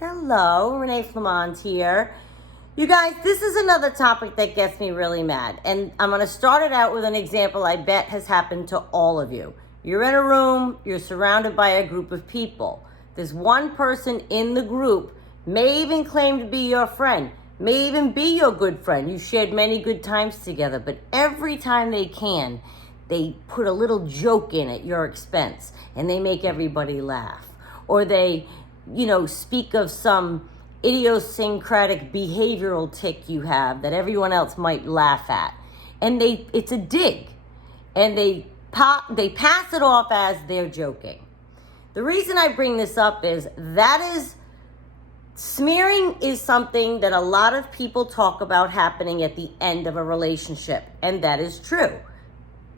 Hello, Renee Flamont here. You guys, this is another topic that gets me really mad. And I'm going to start it out with an example I bet has happened to all of you. You're in a room, you're surrounded by a group of people. There's one person in the group, may even claim to be your friend, may even be your good friend. You shared many good times together, but every time they can, they put a little joke in at your expense and they make everybody laugh. Or they speak of some idiosyncratic behavioral tick you have that everyone else might laugh at. And it's a dig. And they pass it off as they're joking. The reason I bring this up is smearing is something that a lot of people talk about happening at the end of a relationship. And that is true.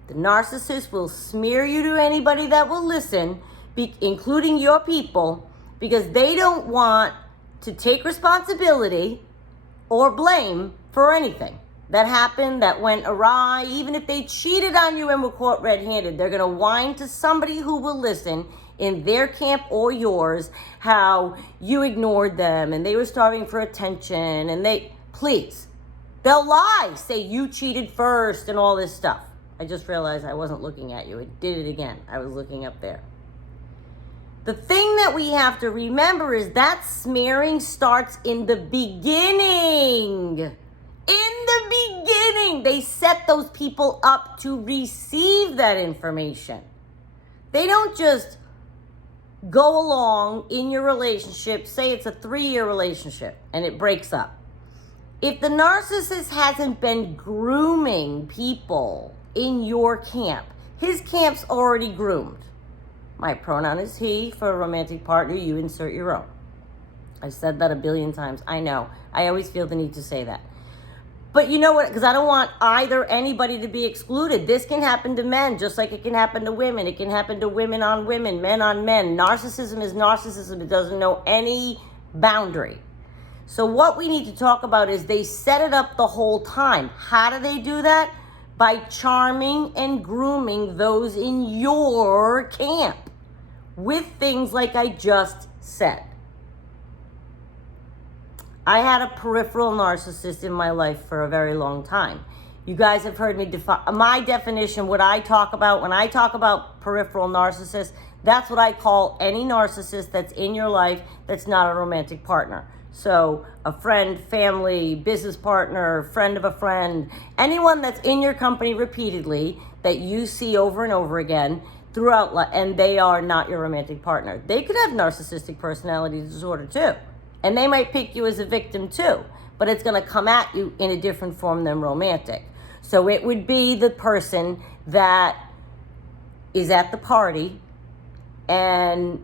The narcissist will smear you to anybody that will listen, including your people, because they don't want to take responsibility or blame for anything that happened, that went awry. Even if they cheated on you and were caught red-handed, they're going to whine to somebody who will listen in their camp or yours how you ignored them and they were starving for attention and they'll lie, say you cheated first and all this stuff. I just realized I wasn't looking at you. I did it again. I was looking up there. The thing that we have to remember is that smearing starts in the beginning. In the beginning, they set those people up to receive that information. They don't just go along in your relationship, say it's a 3-year relationship, and it breaks up. If the narcissist hasn't been grooming people in your camp, his camp's already groomed. My pronoun is he. For a romantic partner, you insert your own. I've said that a billion times. I know. I always feel the need to say that. But you know what? Because I don't want anybody to be excluded. This can happen to men just like it can happen to women. It can happen to women on women, men on men. Narcissism is narcissism. It doesn't know any boundary. So what we need to talk about is they set it up the whole time. How do they do that? By charming and grooming those in your camp with things like I just said. I had a peripheral narcissist in my life for a very long time. You guys have heard me define my definition, what I talk about. When I talk about peripheral narcissist, that's what I call any narcissist that's in your life that's not a romantic partner. So a friend, family, business partner, friend of a friend, anyone that's in your company repeatedly that you see over and over again throughout, and they are not your romantic partner. They could have narcissistic personality disorder too. And they might pick you as a victim too, but it's going to come at you in a different form than romantic. So it would be the person that is at the party and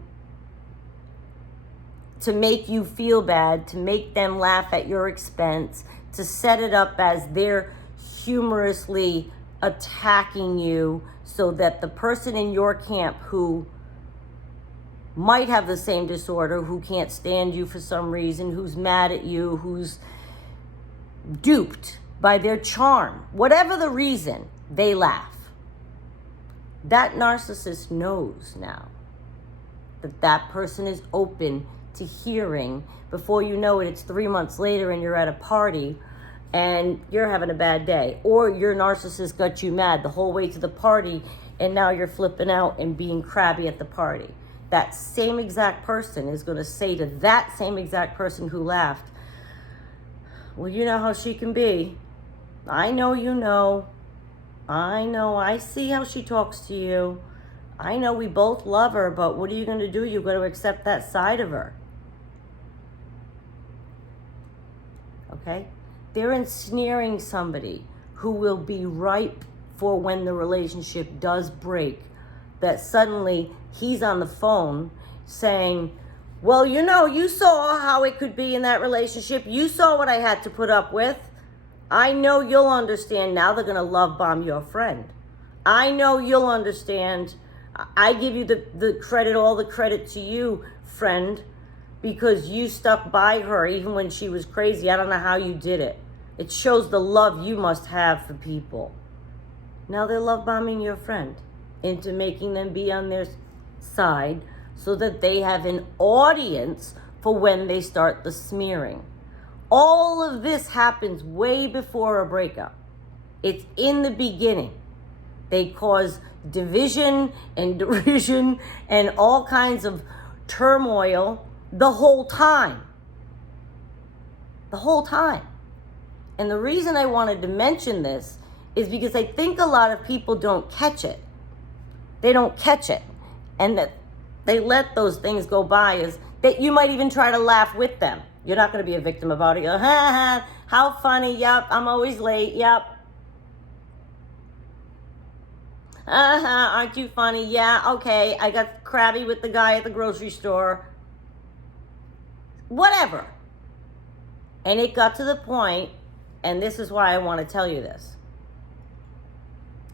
to make you feel bad, to make them laugh at your expense, to set it up as they're humorously attacking you so that the person in your camp who might have the same disorder, who can't stand you for some reason, who's mad at you, who's duped by their charm, whatever the reason, they laugh. That narcissist knows now that that person is open to hearing. Before you know it, it's 3 months later and you're at a party and you're having a bad day, or your narcissist got you mad the whole way to the party and now you're flipping out and being crabby at the party. That same exact person is going to say to that same exact person who laughed, well, you know how she can be. I know you know. I know. I see how she talks to you. I know we both love her, but what are you going to do? You've got to accept that side of her. Okay? They're ensnaring somebody who will be ripe for when the relationship does break, that suddenly he's on the phone saying, well, you saw how it could be in that relationship. You saw what I had to put up with. I know you'll understand. Now they're going to love bomb your friend. I know you'll understand. I give you the credit, all the credit to you, friend, because you stuck by her even when she was crazy. I don't know how you did it. It shows the love you must have for people. Now they're love bombing your friend into making them be on their side so that they have an audience for when they start the smearing. All of this happens way before a breakup. It's in the beginning. They cause division and derision and all kinds of turmoil the whole time. The whole time. And the reason I wanted to mention this is because I think a lot of people don't catch it. They don't catch it. And that they let those things go by, is that you might even try to laugh with them. You're not going to be a victim about it. You go, ha ha, how funny, yep, I'm always late, yep. Aren't you funny? Yeah, okay, I got crabby with the guy at the grocery store. Whatever. And it got to the point, and this is why I want to tell you this.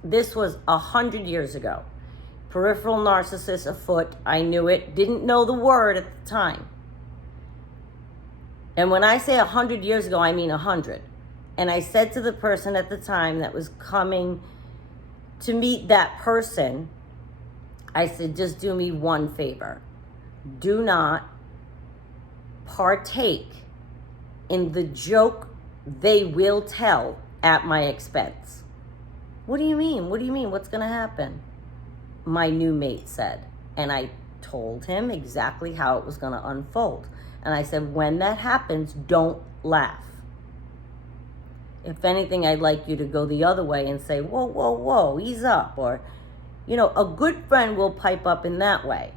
This was 100 years ago. Peripheral narcissist afoot. I knew it. Didn't know the word at the time. And when I say 100 years ago, I mean 100. And I said to the person at the time that was coming to meet that person, I said, just do me one favor. Do not partake in the joke they will tell at my expense. What do you mean? What do you mean? What's going to happen? My new mate said. And I told him exactly how it was going to unfold. And I said, when that happens, don't laugh. If anything, I'd like you to go the other way and say, whoa, whoa, whoa, ease up. Or, you know, a good friend will pipe up in that way,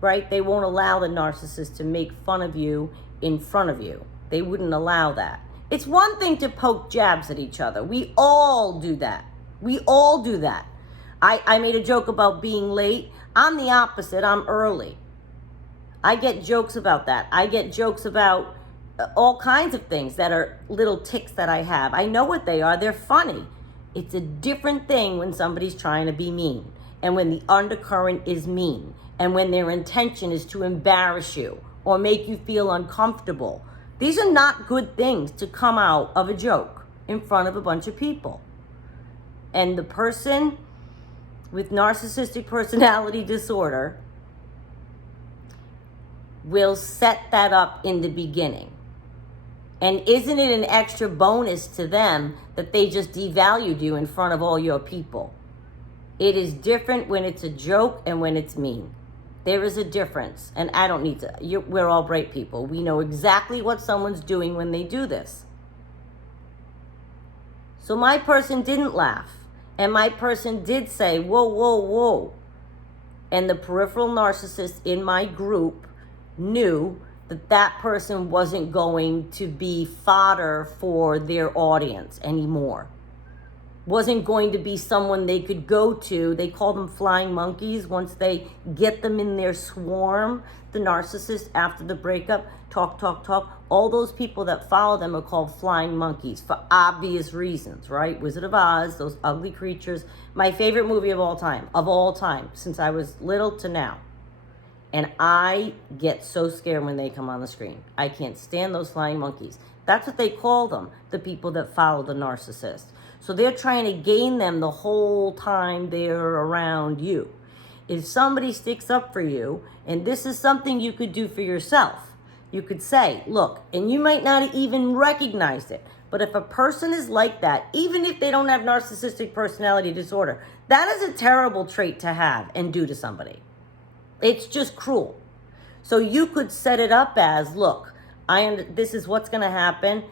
right? They won't allow the narcissist to make fun of you in front of you. They wouldn't allow that. It's one thing to poke jabs at each other. We all do that. We all do that. I made a joke about being late. I'm the opposite. I'm early. I get jokes about that. I get jokes about all kinds of things that are little tics that I have. I know what they are. They're funny. It's a different thing when somebody's trying to be mean, and when the undercurrent is mean, and when their intention is to embarrass you or make you feel uncomfortable. These are not good things to come out of a joke in front of a bunch of people. And the person with narcissistic personality disorder will set that up in the beginning. And isn't it an extra bonus to them that they just devalued you in front of all your people? It is different when it's a joke and when it's mean. There is a difference. And I don't need to, we're all bright people. We know exactly what someone's doing when they do this. So my person didn't laugh. And my person did say, whoa, whoa, whoa. And the peripheral narcissist in my group knew that that person wasn't going to be fodder for their audience anymore. Wasn't going to be someone they could go to. They call them flying monkeys. Once they get them in their swarm, the narcissist after the breakup, talk. All those people that follow them are called flying monkeys for obvious reasons, right? Wizard of Oz, those ugly creatures. My favorite movie of all time, since I was little to now. And I get so scared when they come on the screen. I can't stand those flying monkeys. That's what they call them, the people that follow the narcissist. So they're trying to gain them the whole time they're around you. If somebody sticks up for you, and this is something you could do for yourself, you could say, look, and you might not even recognize it, but if a person is like that, even if they don't have narcissistic personality disorder, that is a terrible trait to have and do to somebody. It's just cruel. So you could set it up as, look, this is what's going to happen.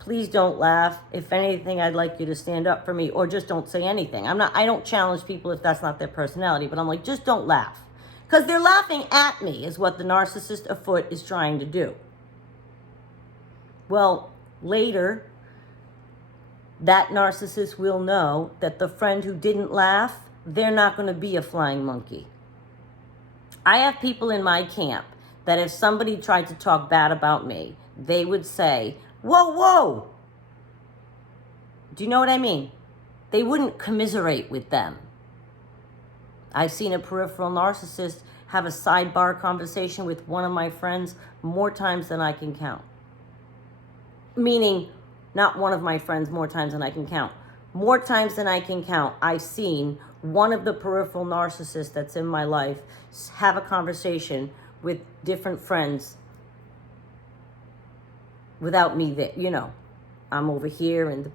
Please don't laugh. If anything, I'd like you to stand up for me, or just don't say anything. I don't challenge people if that's not their personality, but I'm like, just don't laugh. Because they're laughing at me is what the narcissist afoot is trying to do. Well, later, that narcissist will know that the friend who didn't laugh, they're not going to be a flying monkey. I have people in my camp that if somebody tried to talk bad about me, they would say, whoa, whoa. Do you know what I mean? They wouldn't commiserate with them. I've seen a peripheral narcissist have a sidebar conversation with one of my friends more times than I can count. Meaning, not one of my friends more times than I can count. More times than I can count, I've seen one of the peripheral narcissists that's in my life have a conversation with different friends without me there. You know, I'm over here and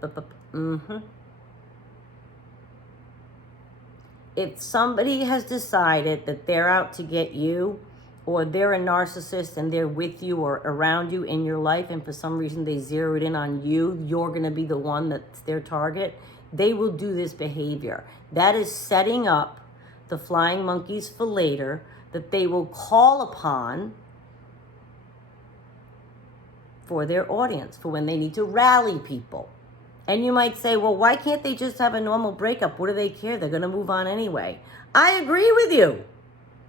If somebody has decided that they're out to get you, or they're a narcissist and they're with you or around you in your life, and for some reason they zeroed in on you, you're going to be the one that's their target, they will do this behavior. That is setting up the flying monkeys for later, that they will call upon for their audience, for when they need to rally people. And you might say, well, why can't they just have a normal breakup? What do they care? They're going to move on anyway. I agree with you.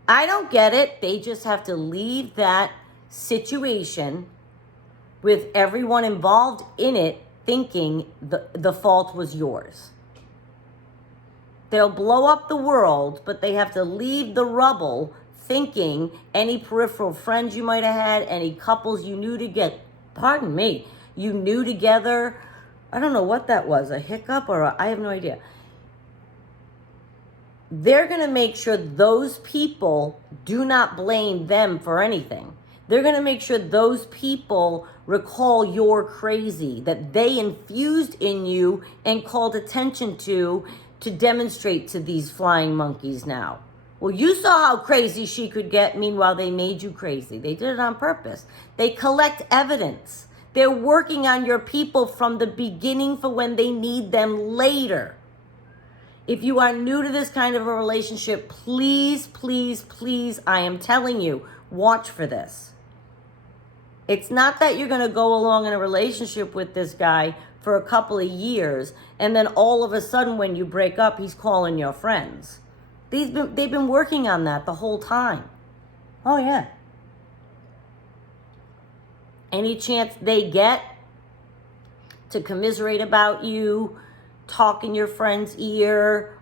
I don't get it. They just have to leave that situation with everyone involved in it thinking the fault was yours. They'll blow up the world, but they have to leave the rubble thinking any peripheral friends you might have had, any couples you knew you knew together. I don't know what that was, a hiccup or I have no idea. They're going to make sure those people do not blame them for anything. They're going to make sure those people recall you're crazy, that they infused in you and called attention to demonstrate to these flying monkeys now. Well, you saw how crazy she could get. Meanwhile, they made you crazy. They did it on purpose. They collect evidence. They're working on your people from the beginning for when they need them later. If you are new to this kind of a relationship, please, please, please, I am telling you, watch for this. It's not that you're going to go along in a relationship with this guy for a couple of years, and then all of a sudden when you break up, he's calling your friends. They've been working on that the whole time. Oh, yeah. Any chance they get to commiserate about you, talk in your friend's ear.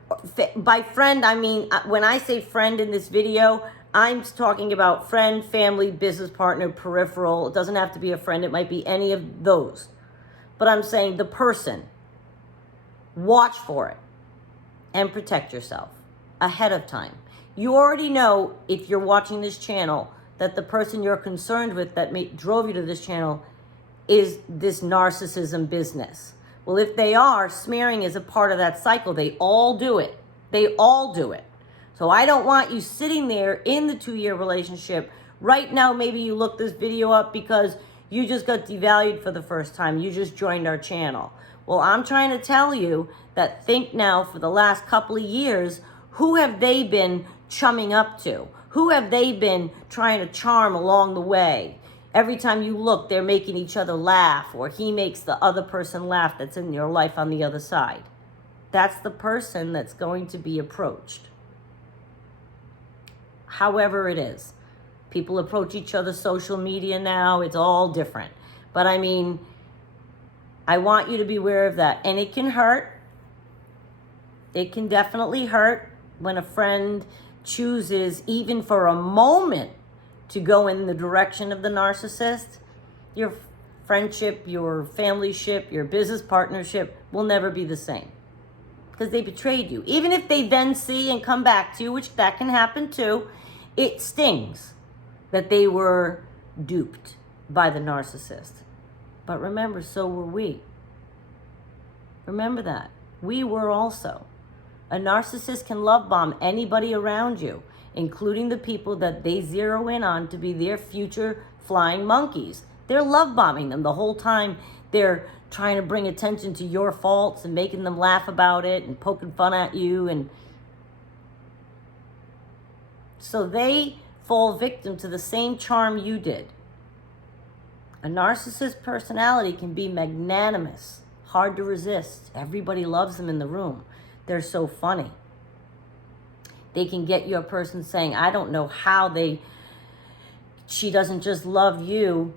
By friend, I mean, when I say friend in this video, I'm talking about friend, family, business partner, peripheral. It doesn't have to be a friend. It might be any of those. But I'm saying the person. Watch for it and protect yourself ahead of time. You already know, if you're watching this channel, that the person you're concerned with that drove you to this channel is this narcissism business. Well, if they are, smearing is a part of that cycle. They all do it. They all do it. So I don't want you sitting there in the 2-year relationship. Right now, maybe you looked this video up because you just got devalued for the first time. You just joined our channel. Well, I'm trying to tell you that think now for the last couple of years, who have they been chumming up to? Who have they been trying to charm along the way? Every time you look, they're making each other laugh, or he makes the other person laugh that's in your life on the other side. That's the person that's going to be approached. However it is. People approach each other social media now. It's all different. But I mean, I want you to be aware of that. And it can hurt. It can definitely hurt when a friend chooses, even for a moment, to go in the direction of the narcissist. Your friendship, your familyship, your business partnership will never be the same because they betrayed you. Even if they then see and come back to you, which that can happen too, it stings that they were duped by the narcissist. But remember, so were we. Remember that. We were also. A narcissist can love bomb anybody around you, including the people that they zero in on to be their future flying monkeys. They're love bombing them the whole time. They're trying to bring attention to your faults and making them laugh about it and poking fun at you. And so they fall victim to the same charm you did. A narcissist personality can be magnanimous, hard to resist. Everybody loves them in the room. They're so funny. They can get your person saying, I don't know how she doesn't just love you.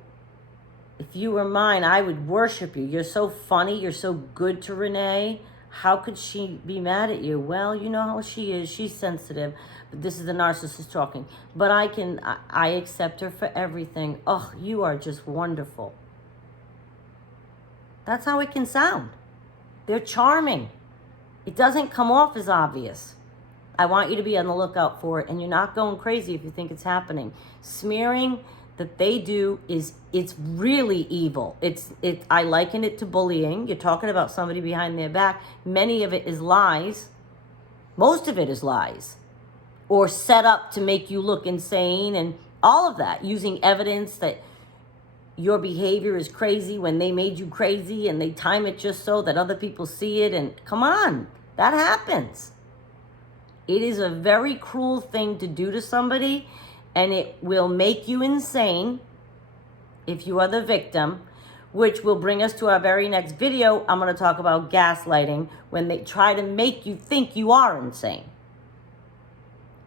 If you were mine, I would worship you. You're so funny. You're so good to Renee. How could she be mad at you? Well, you know how she is. She's sensitive. But this is the narcissist talking. But I accept her for everything. Oh, you are just wonderful. That's how it can sound. They're charming. It doesn't come off as obvious. I want you to be on the lookout for it, and you're not going crazy if you think it's happening. Smearing, that they do is, it's really evil. I liken it to bullying. You're talking about somebody behind their back. Many of it is lies. Most of it is lies, or set up to make you look insane, and all of that, using evidence that your behavior is crazy when they made you crazy, and they time it just so that other people see it. And come on, that happens. It is a very cruel thing to do to somebody, and it will make you insane if you are the victim, which will bring us to our very next video. I'm going to talk about gaslighting, when they try to make you think you are insane.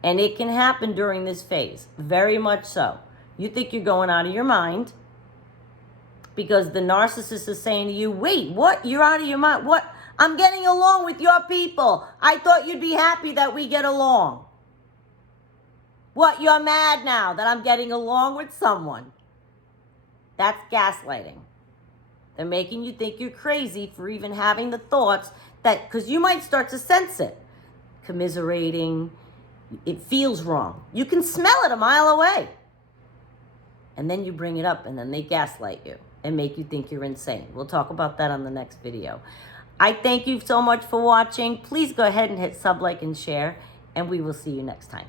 And it can happen during this phase, very much so. You think you're going out of your mind because the narcissist is saying to you, wait, what? You're out of your mind? What? I'm getting along with your people. I thought you'd be happy that we get along. What? You're mad now that I'm getting along with someone. That's gaslighting. They're making you think you're crazy for even having the thoughts that, because you might start to sense it. Commiserating. It feels wrong. You can smell it a mile away. And then you bring it up, and then they gaslight you and make you think you're insane. We'll talk about that on the next video. I thank you so much for watching. Please go ahead and hit sub, like, and share, and we will see you next time.